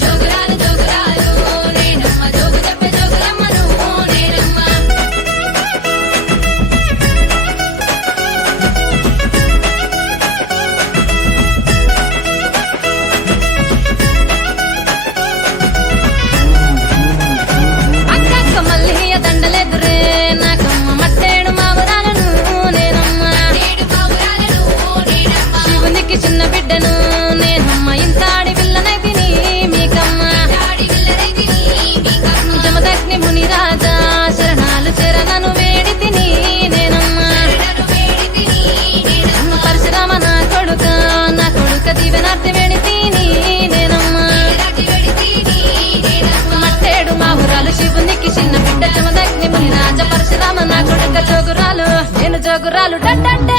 జోగురాలు జోగురాలు నేనమ్మ జోగు చెప్పే జోగులమ్మను నేనమ్మ అక్కక్క మల్లియ దండలెదురే నాకమ్మ మట్టేడు మావురాలను నేనమ్మ శివునికి చిన్న బిడ్డను నేనమ్మ ఇంతాడి పిల్లనైతిని మీకమ్మ జమదగ్ని ముని రాజా శరణాలు శరణను వేడి తిని నేనమ్మ పరశురామ నా కొడుక దీవెనార్తి వేడి తిని నేనమ్మ మట్టేడు మావురాలు శివునికి చిన్న బిడ్డ జమదగ్ని ముని రాజా పరశురామ నా కొడుక జోగురాలు నేను జోగురాలు డడ్డంటే